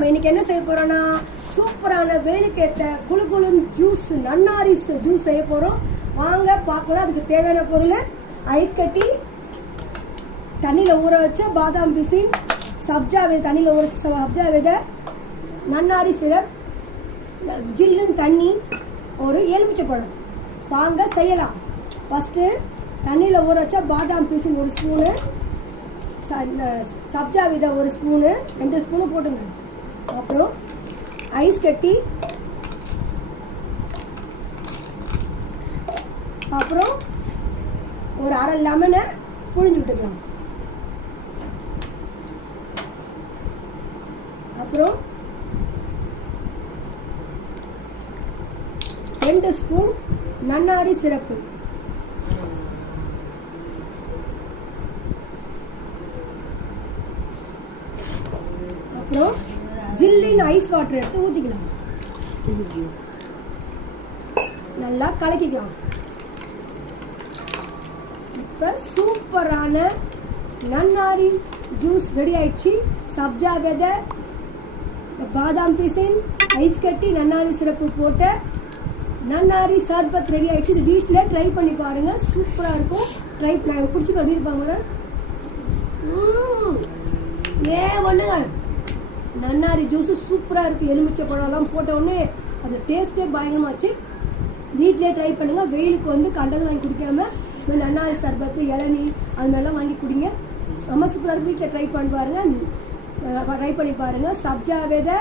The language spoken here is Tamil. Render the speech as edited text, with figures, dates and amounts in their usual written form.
நம்ம இன்னைக்கு என்ன செய்ய போறோம்னா சூப்பரான வெயிலுக்கேற்ற குளு குளுன்னு ஜூஸ் நன்னாரி ஜூஸ் செய்ய போறோம். வாங்க பார்க்கலாம். அதுக்கு தேவையான பொருள் ஐஸ் கட்டி, தண்ணியில ஊற வச்ச பாதாம் பிசின், சப்ஜா விதை தண்ணியில ஊற வச்ச சப்ஜா விதை, நன்னாரி சிரப், ஜில்லுன்னு தண்ணி, ஒரு எலுமிச்சை பழம். வாங்க செய்யலாம். ஃபர்ஸ்ட் தண்ணியில ஊற வச்ச பாதாம் பிசின் ஒரு ஸ்பூனு, சப்ஜா விதை ஒரு ஸ்பூனு, 2 ஸ்பூனு போட்டுங்க. அப்புறம் ஐஸ் கட்டி, அப்புறம் ஒரு அரை லெமனை புழிஞ்சு விட்டுக்கலாம். அப்புறம் 2 ஸ்பூன் நன்னாரி சிரப்பு, அப்புறம் ஜில்லின் ஐஸ் வாட்டர் எடுத்து ஊத்திக்கலாம். நல்லா கலக்கிக்கலாம். இப்ப சூப்பரான நன்னாரி ஜூஸ் ரெடி ஆயிடுச்சு. சப்ஜா விதை, பாதாம் பிசின், ஐஸ் கட்டி, நன்னாரி சிரப்பு போட்ட நன்னாரி சர்பத் ரெடி ஆயிடுச்சு. இது வீட்டில் ட்ரை பண்ணி பாருங்க, சூப்பரா இருக்கும். ட்ரை பிடிச்சி பண்ணிருப்பாங்க. ஒண்ணுங்க நன்னாரி ஜூஸ் சூப்பரா இருக்கு. எலுமிச்சை பழம்லாம் போட்ட உடனே அது டேஸ்டே பயங்கரமாச்சு. வீட்டிலே ட்ரை பண்ணுங்க. வெயிலுக்கு கண்டது வாங்கி குடிக்காம நன்னாரி சர்பத்து, இளநீ அது மாதிரிலாம் வாங்கி குடிங்க. செம்ம சூப்பரா இருக்கு. வீட்டில் ட்ரை பண்ணி பாருங்க. சப்ஜா விதை,